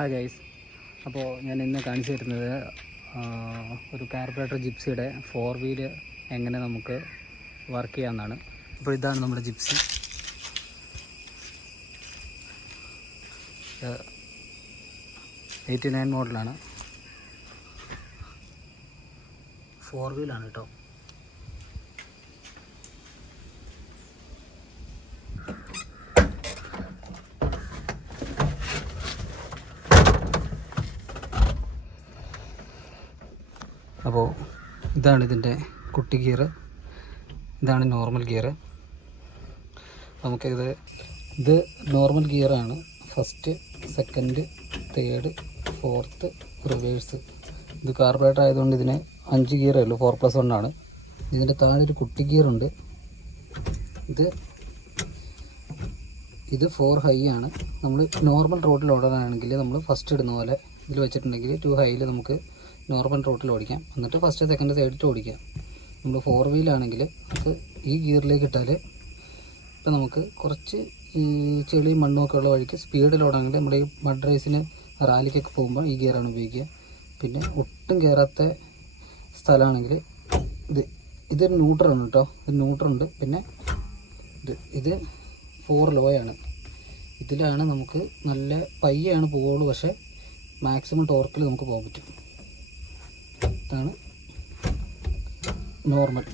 Hi guys, അപ്പോൾ ഞാൻ ഇന്ന് കാണിച്ചു തരുന്നത് ഒരു കാർബറേറ്റർ ജിപ്സിയുടെ 4 വീല് എങ്ങനെ നമുക്ക് വർക്ക് ചെയ്യാമെന്നാണ്. അപ്പോൾ ഇതാണ് നമ്മുടെ ജിപ്സി. 89 മോഡലാണ്, 4 വീലാണ് കേട്ടോ. അപ്പോൾ ഇതാണ് ഇതിൻ്റെ കുട്ടി ഗിയർ, ഇതാണ് നോർമൽ ഗിയർ. ഇത് നോർമൽ ഗിയറാണ്. First, second, third, fourth, reverse. ഇത് കാർബറേറ്റർ ആയതുകൊണ്ട് ഇതിന് 5 ഗിയറേ ഉള്ളൂ, 4+1 ആണ്. ഇതിൻ്റെ താഴെ ഒരു കുട്ടി ഗിയറുണ്ട്. ഇത് 4 ഹൈ ആണ്. നമ്മൾ നോർമൽ റോഡിൽ ഓടാനാണെങ്കിൽ നമ്മൾ ഫസ്റ്റ് ഇടുന്ന പോലെ ഇതിൽ വെച്ചിട്ടുണ്ടെങ്കിൽ 2 ഹൈയിൽ നമുക്ക് നോർമൽ റോട്ടിൽ ഓടിക്കാം. എന്നിട്ട് ഫസ്റ്റ്, സെക്കൻഡ്, തേർഡ് ഓടിക്കാം. നമ്മൾ 4 വീലാണെങ്കിൽ നമുക്ക് ഈ ഗിയറിലേക്ക് ഇട്ടാൽ ഇപ്പം നമുക്ക് കുറച്ച് ചെളിയും മണ്ണും ഒക്കെ ഉള്ള വഴിക്ക് സ്പീഡിൽ ഓടാണെങ്കിൽ നമ്മുടെ ഈ മഡ് റേസിന് റാലിക്കൊക്കെ പോകുമ്പോൾ ഈ ഗിയറാണ് ഉപയോഗിക്കുക. പിന്നെ ഒട്ടും കയറാത്ത സ്ഥലമാണെങ്കിൽ ഇതൊരു ന്യൂട്രലാണ് കേട്ടോ. ഇത് ന്യൂട്രുണ്ട്. പിന്നെ ഇത് 4 ലോയാണ്. ഇതിലാണ് നമുക്ക് നല്ല പയ്യാണ് പോവുള്ളൂ, പക്ഷേ മാക്സിമം ടോർക്കിൽ നമുക്ക് പോകാൻ പറ്റും. ഇതാണ് നോർമൽ.